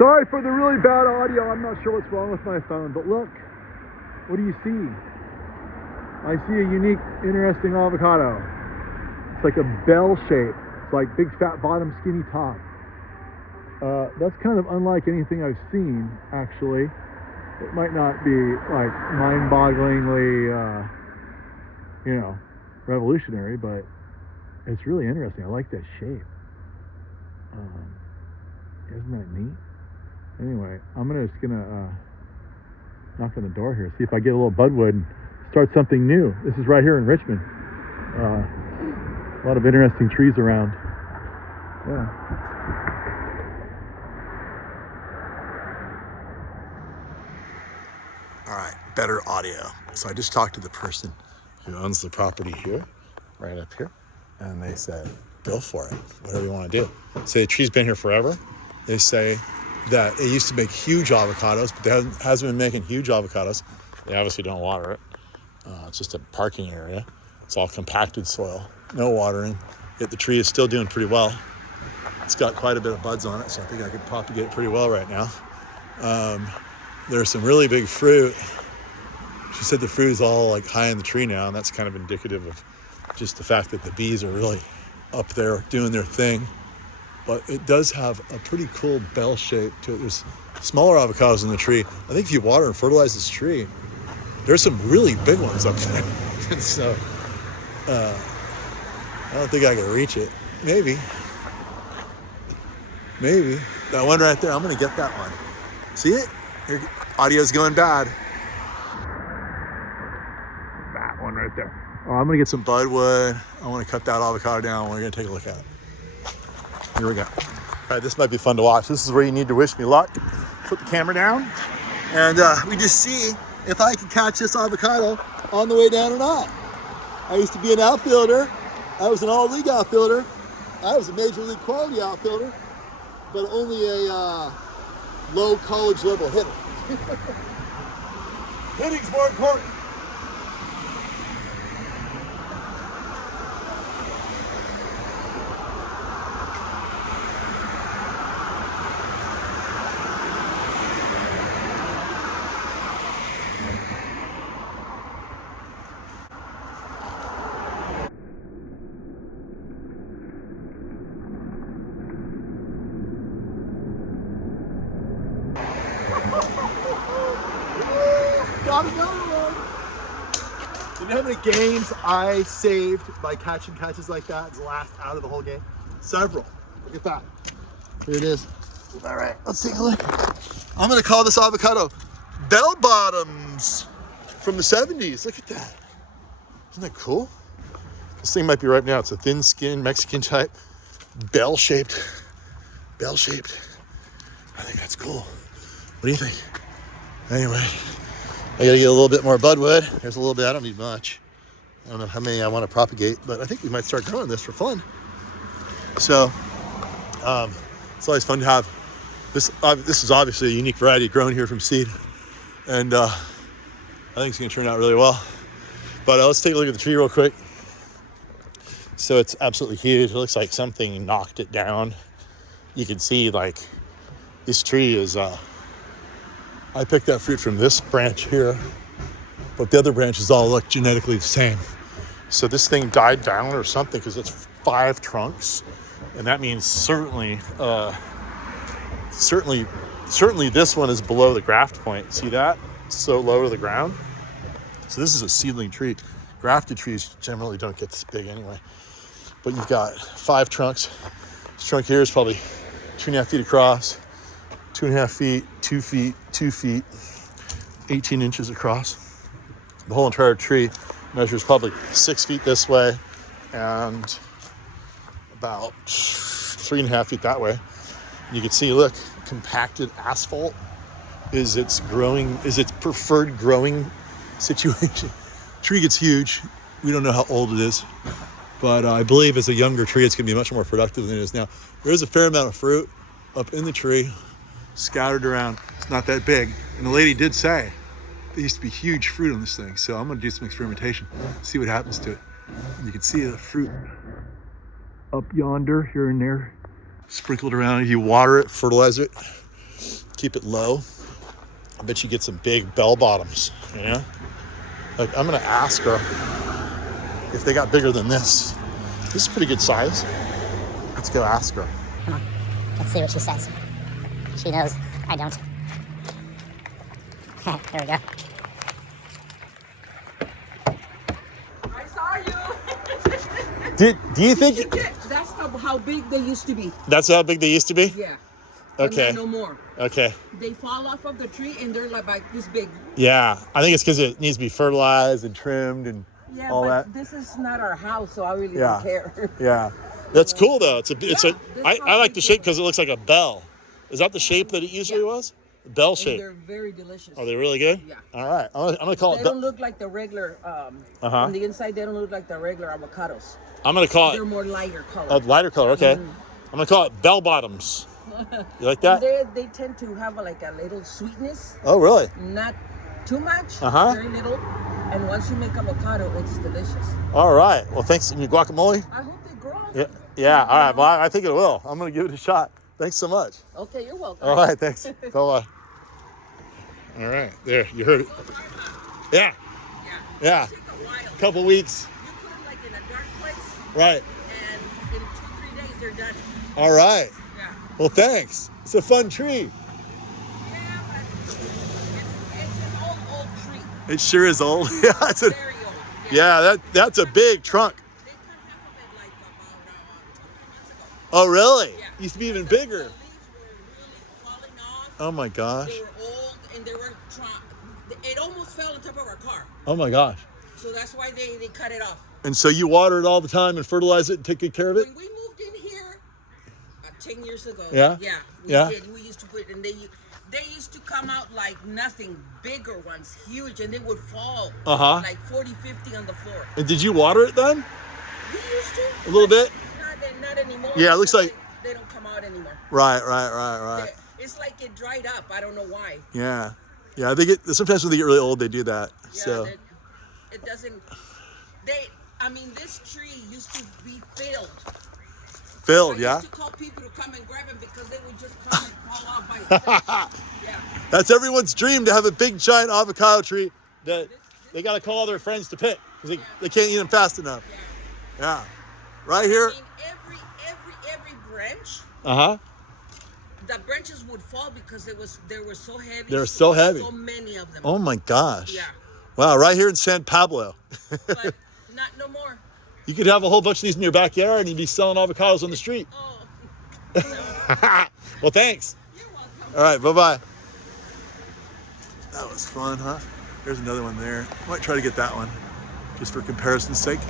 Sorry for the really bad audio. I'm not sure what's wrong with my phone, but look, what do you see? I see a unique, interesting avocado. It's like a bell shape. It's like big fat bottom, skinny top. That's kind of unlike anything I've seen, actually. It might not be like mind-bogglingly, revolutionary, but it's really interesting. I like that shape. Isn't that neat? Anyway, I'm just gonna knock on the door here, see if I get a little budwood and start something new. This is right here in Richmond. A lot of interesting trees around. Yeah. All right, better audio. So I just talked to the person who owns the property here, right up here, and they said, go for it, whatever you want to do. So the tree's been here forever. They say that it used to make huge avocados, but they hasn't been making huge avocados. They obviously don't water it. It's just a parking area. It's all compacted soil, no watering. Yet the tree is still doing pretty well. It's got quite a bit of buds on it, so I think I could propagate it pretty well right now. There's some really big fruit. She said the fruit is all like high in the tree now, and that's kind of indicative of just the fact that the bees are really up there doing their thing. But it does have a pretty cool bell shape to it. There's smaller avocados in the tree. I think if you water and fertilize this tree, there's some really big ones up there. And so I don't think I can reach it. Maybe. That one right there, I'm gonna get that one. See it? Your audio's going bad. That one right there. Oh, I'm gonna get some budwood. I wanna cut that avocado down. We're gonna take a look at it. Here we go. All right, this might be fun to watch. This is where you need to wish me luck. Put the camera down, and we just see if I can catch this avocado on the way down or not. I used to be an outfielder. I was an all-league outfielder. I was a major league quality outfielder, but only a low college level hitter. Hitting's more important. Got another one. You know how many games I saved by catching catches like that? It's the last out of the whole game. Several. Look at that. Here it is. All right, let's take a look. I'm gonna call this avocado Bellbottoms from the 70s. Look at that. Isn't that cool? This thing might be ripe now. It's a thin skin Mexican type, bell-shaped. I think that's cool. What do you think? Anyway, I gotta get a little bit more budwood. There's a little bit, I don't need much. I don't know how many I want to propagate, but I think we might start growing this for fun. So, it's always fun to have this. This is obviously a unique variety grown here from seed, and I think it's gonna turn out really well. But let's take a look at the tree real quick. So it's absolutely huge. It looks like something knocked it down. You can see like this tree is, I picked that fruit from this branch here, but the other branches all look genetically the same. So this thing died down or something because it's 5 trunks. And that means certainly this one is below the graft point. See that? It's so low to the ground. So this is a seedling tree. Grafted trees generally don't get this big anyway. But you've got 5 trunks. This trunk here is probably 2.5 feet across, 2.5 feet, 2 feet, 2 feet, 18 inches across. The whole entire tree measures probably 6 feet this way and about 3.5 feet that way. And you can see, look, compacted asphalt is its preferred growing situation. Tree gets huge. We don't know how old it is, but I believe as a younger tree, it's gonna be much more productive than it is now. There is a fair amount of fruit up in the tree, scattered around. It's not that big. And the lady did say there used to be huge fruit on this thing. So I'm gonna do some experimentation, see what happens to it. And you can see the fruit up yonder, here and there, sprinkled around. If you water it, fertilize it, keep it low. I bet you get some big bell-bottoms, you know? Like, I'm gonna ask her if they got bigger than this. This is pretty good size. Let's go ask her. Come on, let's see what she says. She knows I don't. There we go. I saw you. Do you think That's how big they used to be. that's how big they used to be? Yeah. Okay. But not no more. Okay. They fall off of the tree and they're like this big. Yeah, I think it's because it needs to be fertilized and trimmed and Yeah, all but that. this is not our house, so I really Yeah. don't care. Yeah, that's cool though. It's Yeah, I like the shape because it looks like a bell. Is that the shape that it usually was? Bell And shape. they're very delicious. Are they really good? Yeah. All right, I'm gonna call They it. don't look like the regular. On the inside, they don't look like the regular avocados. I'm gonna call They're it more lighter color. a lighter color. Okay, I'm gonna call it bell-bottoms. You like that? They tend to have like a little sweetness, Oh, really? not too much, Uh-huh. very little. And once you make avocado, it's delicious. All right. Well, thanks. And your guacamole? I hope they grow. Yeah. Yeah. All right. Well, I think it will. I'm gonna give it a shot. Thanks so much. Okay, you're welcome. All right. Thanks. Bye. All right. There. You heard it. Yeah. Yeah. Take a while. Couple weeks. You put them like in a dark place, Right. and in 2-3 days they're done. All right. Yeah. Well, thanks. It's a fun tree. Yeah, but it's an old tree. It sure is old. Yeah. It's a, Very old. yeah. That's a big trunk. They cut half of it like about 2-3 months ago. Oh, really? Yeah. Used to be even Because bigger. The leaves were really falling off. Oh my gosh. They were old and they were it almost fell on top of our car. Oh my gosh. So that's why they cut it off. And so you water it all the time and fertilize it and take good care of it? When we moved in here 10 years ago. Yeah? We Yeah? did. We used to put, and they used to come out like nothing, bigger ones, huge, and they would fall like 40, 50 on the floor. And did you water it then? We used to. A little bit? Not anymore. Yeah, it looks like- they don't come out anymore. Right. It's like it dried up. I don't know why. Yeah. Yeah, they get sometimes when they get really old they do that. Yeah, So it doesn't. This tree used to be filled. filled, I yeah? used to call people to come and grab them because they would just come and fall off by itself. Yeah. That's everyone's dream, to have a big giant avocado tree that they got to call all their friends to pick because they can't eat them fast enough. Yeah. Right here. Every branch, the branches would fall because they were so heavy. They're so heavy. So many of them. Oh my gosh. Yeah. Wow, right here in San Pablo. But not no more. You could have a whole bunch of these in your backyard and you'd be selling avocados on the street. Oh. Well, thanks. You're welcome. All right, bye-bye. That was fun, huh? There's another one there. Might try to get that one just for comparison's sake.